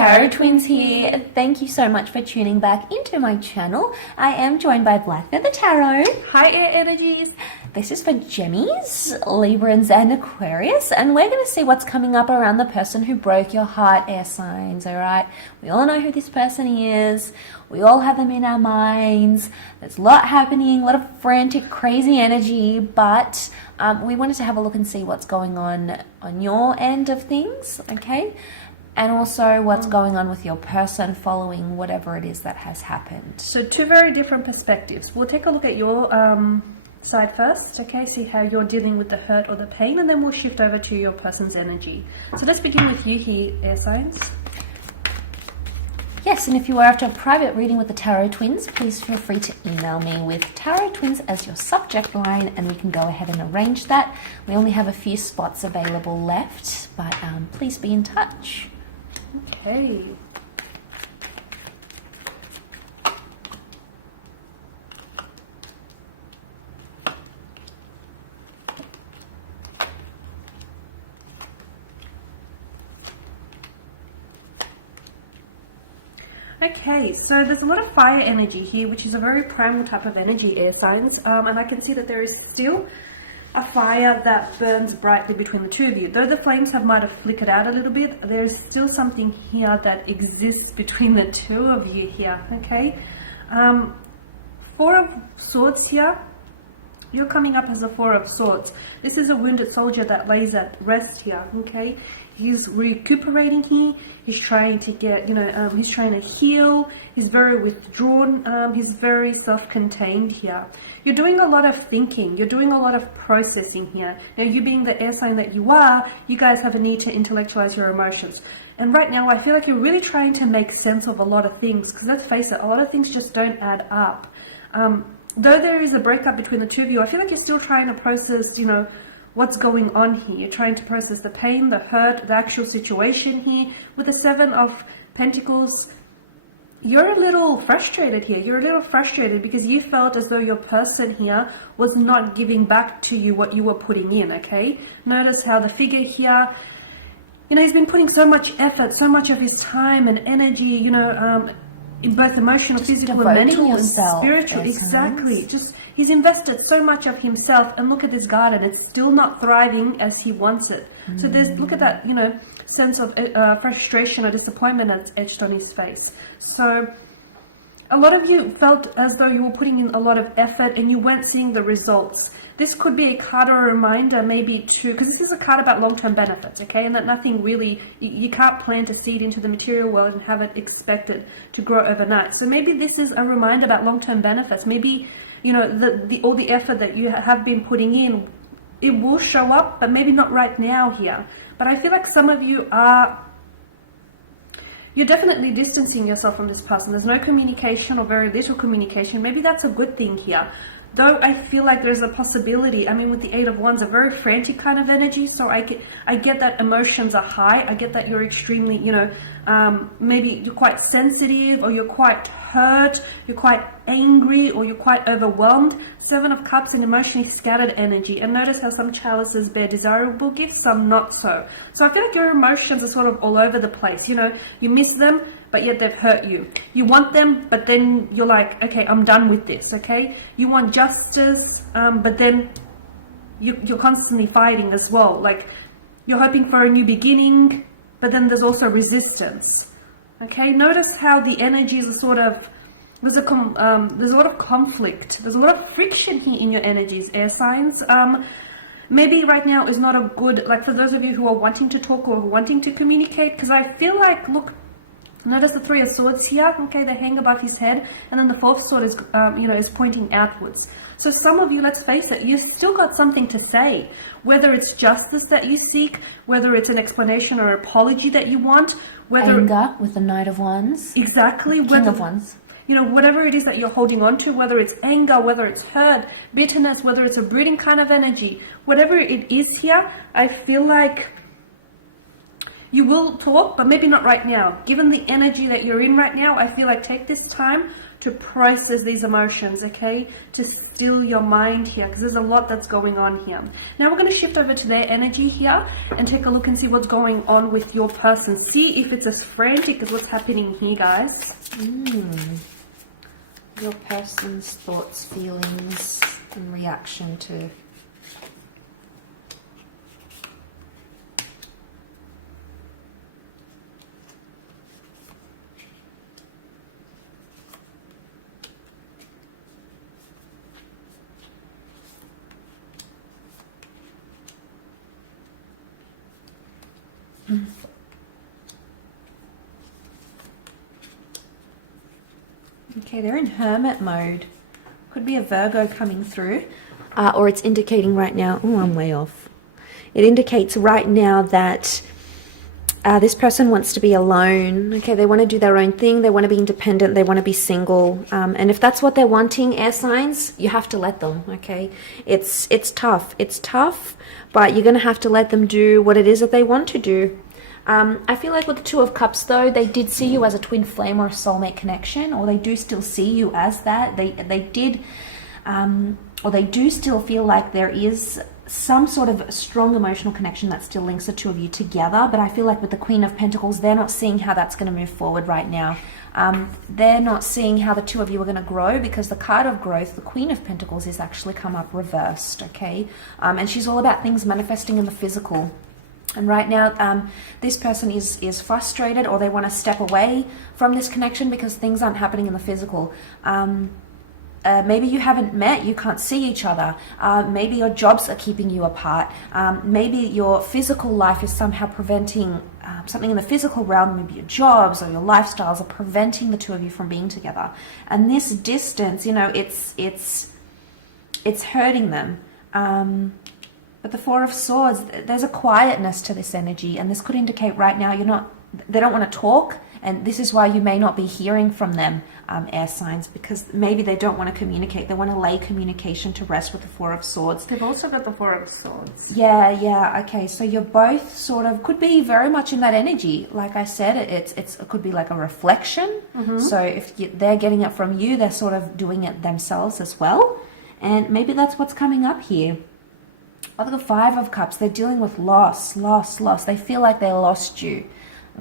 Tarot Twins here. Thank you so much for tuning back into my channel. I am joined by Black Feather Tarot. Hi Air Energies. This is for Gemmies, Librans and Aquarius, and we're going to see what's coming up around the person who broke your heart, air signs, alright? We all know who this person is. We all have them in our minds. There's a lot happening, a lot of frantic, crazy energy, but we wanted to have a look and see what's going on your end of things, okay? And also what's going on with your person following whatever it is that has happened. So two very different perspectives. We'll take a look at your side first, okay? See how you're dealing with the hurt or the pain, and then we'll shift over to your person's energy. So let's begin with you here, air signs. Yes, and if you are after a private reading with the Tarot Twins, please feel free to email me with Tarot Twins as your subject line, and we can go ahead and arrange that. We only have a few spots available left, but please be in touch. Okay. Okay, so there's a lot of fire energy here, which is a very primal type of energy, air signs, and I can see that there is still a fire that burns brightly between the two of you. Though the flames might have flickered out a little bit, there's still something here that exists between the two of you here, okay? Four of Swords here. You're coming up as a Four of Swords. This is a wounded soldier that lays at rest here, okay? He's recuperating here. He's trying to get, he's trying to heal. He's very withdrawn. He's very self-contained here. You're doing a lot of thinking. You're doing a lot of processing here. Now, you being the air sign that you are, you guys have a need to intellectualize your emotions. And right now, I feel like you're really trying to make sense of a lot of things. Because let's face it, a lot of things just don't add up. Though there is a breakup between the two of you, I feel like you're still trying to process, what's going on here. You're trying to process the pain, the hurt, the actual situation here. With the Seven of Pentacles, you're a little frustrated here. You're a little frustrated because you felt as though your person here was not giving back to you what you were putting in, okay? Notice how the figure here, he's been putting so much effort, so much of his time and energy, in both emotional, just physical, and mental, and spiritual. Exactly. Just he's invested so much of himself, and look at this garden; it's still not thriving as he wants it. So look at that, sense of frustration or disappointment that's etched on his face. So a lot of you felt as though you were putting in a lot of effort, and you weren't seeing the results. This could be a card or a reminder maybe because this is a card about long-term benefits, okay? And that nothing really, you can't plant a seed into the material world and have it expected to grow overnight. So maybe this is a reminder about long-term benefits. Maybe, all the effort that you have been putting in, it will show up, but maybe not right now here. But I feel like some of you you're definitely distancing yourself from this person. There's no communication or very little communication. Maybe that's a good thing here. Though I feel like there's a possibility, with the Eight of Wands, a very frantic kind of energy, so I get that emotions are high. I get that you're extremely, maybe you're quite sensitive, or you're quite hurt, you're quite angry, or you're quite overwhelmed. Seven of Cups and emotionally scattered energy. And notice how some chalices bear desirable gifts, some not so. So I feel like your emotions are sort of all over the place. You miss them, but yet they've hurt you. You want them, but then you're like, okay, I'm done with this, okay? You want justice, but then you're constantly fighting as well. Like, you're hoping for a new beginning, but then there's also resistance, okay? Notice how the energies are sort of, there's a lot of conflict. There's a lot of friction here in your energies, air signs. Maybe right now is not a good, like for those of you who are wanting to talk or wanting to communicate, because I feel like, look, notice the Three of Swords here, okay, they hang above his head, and then the Fourth Sword is, is pointing outwards. So some of you, let's face it, you've still got something to say, whether it's justice that you seek, whether it's an explanation or apology that you want, whether... Anger with the Knight of Wands. Exactly. King of Wands. Whatever it is that you're holding on to, whether it's anger, whether it's hurt, bitterness, whether it's a brooding kind of energy, whatever it is here, I feel like you will talk, but maybe not right now. Given the energy that you're in right now, I feel like take this time to process these emotions, okay? To still your mind here, because there's a lot that's going on here. Now we're going to shift over to their energy here and take a look and see what's going on with your person. See if it's as frantic as what's happening here, guys. Your person's thoughts, feelings, and reaction to... Okay, they're in hermit mode. Could be a Virgo coming through. Or it's indicating right now... Oh, I'm way off. It indicates right now that this person wants to be alone. Okay, they want to do their own thing. They want to be independent. They want to be single. And if that's what they're wanting, air signs, you have to let them, okay? It's tough. It's tough, but you're going to have to let them do what it is that they want to do. I feel like with the Two of Cups, though, they did see you as a twin flame or a soulmate connection, or they do still see you as that. They did, or they do still feel like there is some sort of strong emotional connection that still links the two of you together. But I feel like with the Queen of Pentacles, they're not seeing how that's going to move forward right now. They're not seeing how the two of you are going to grow, because the card of growth, the Queen of Pentacles, is actually come up reversed, okay? And she's all about things manifesting in the physical. And right now, this person is frustrated, or they want to step away from this connection because things aren't happening in the physical. Maybe you haven't met, you can't see each other. Maybe your jobs are keeping you apart. Maybe your physical life is somehow preventing something in the physical realm. Maybe your jobs or your lifestyles are preventing the two of you from being together. And this distance, you know, it's hurting them. But the Four of Swords, there's a quietness to this energy, and this could indicate right now they don't want to talk, and this is why you may not be hearing from them, air signs, because maybe they don't want to communicate. They want to lay communication to rest with the Four of Swords. They've also got the Four of Swords. Yeah, okay, so you're both sort of, could be very much in that energy. Like I said, it could be like a reflection. So if they're getting it from you, they're sort of doing it themselves as well, and maybe that's what's coming up here. Of the Five of Cups, they're dealing with loss. They feel like they lost you.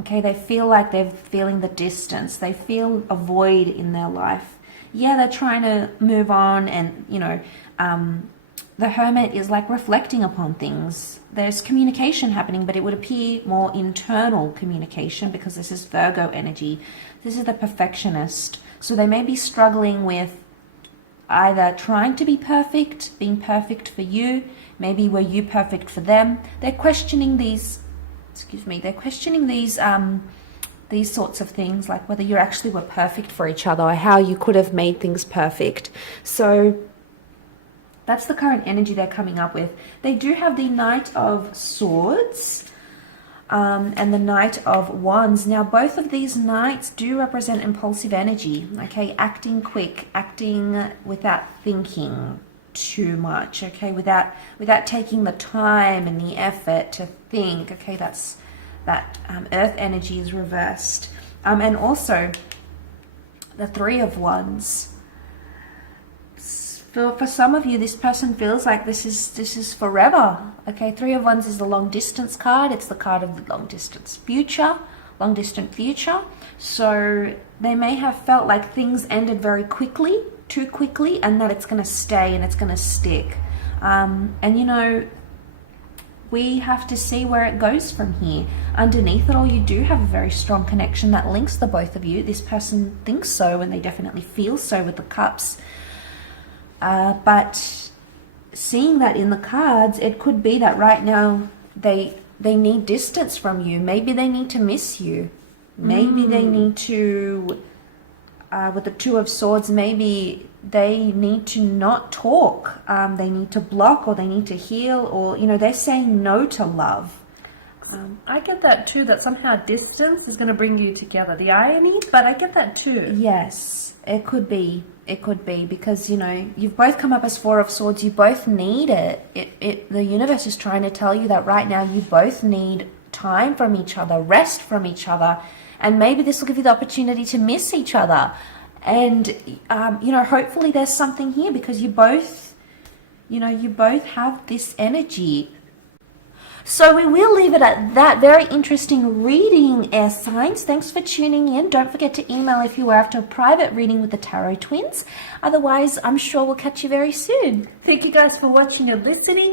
Okay, they feel like they're feeling the distance. They feel a void in their life. Yeah, they're trying to move on, and, you know, the Hermit is like reflecting upon things. There's communication happening, but it would appear more internal communication, because this is Virgo energy. This is the perfectionist. So they may be struggling with either trying to be perfect, being perfect for you. Maybe were you perfect for them? They're questioning these, they're questioning these sorts of things, like whether you actually were perfect for each other, or how you could have made things perfect. So that's the current energy they're coming up with. They do have the Knight of Swords and the Knight of Wands. Now, both of these knights do represent impulsive energy, okay? Acting quick, acting without thinking too much, okay, without taking the time and the effort to think, okay. That earth energy is reversed, and also the Three of Wands. For some of you, this person feels like this is forever, okay. Three of Wands is the long distance card. It's the card of the long distant future. So they may have felt like things ended very quickly, too quickly, and that it's going to stay and it's going to stick. And you know, we have to see where it goes from here. Underneath it all, you do have a very strong connection that links the both of you. This person thinks so, and they definitely feel so with the cups. But seeing that in the cards, it could be that right now they need distance from you. Maybe they need to miss you. Maybe they need to, with the Two of Swords, maybe they need to not talk. They need to block, or they need to heal, or, you know, they're saying no to love. I get that too, that somehow distance is going to bring you together. The irony, but I get that too. Yes, it could be. It could be, because, you know, you've both come up as Four of Swords. You both need it. The universe is trying to tell you that right now you both need time from each other, rest from each other, and maybe this will give you the opportunity to miss each other. And, you know, hopefully there's something here because you both, you know, you both have this energy. So we will leave it at that. Very interesting reading, air signs. Thanks for tuning in. Don't forget to email if you are after a private reading with the Tarot Twins. Otherwise, I'm sure we'll catch you very soon. Thank you guys for watching and listening.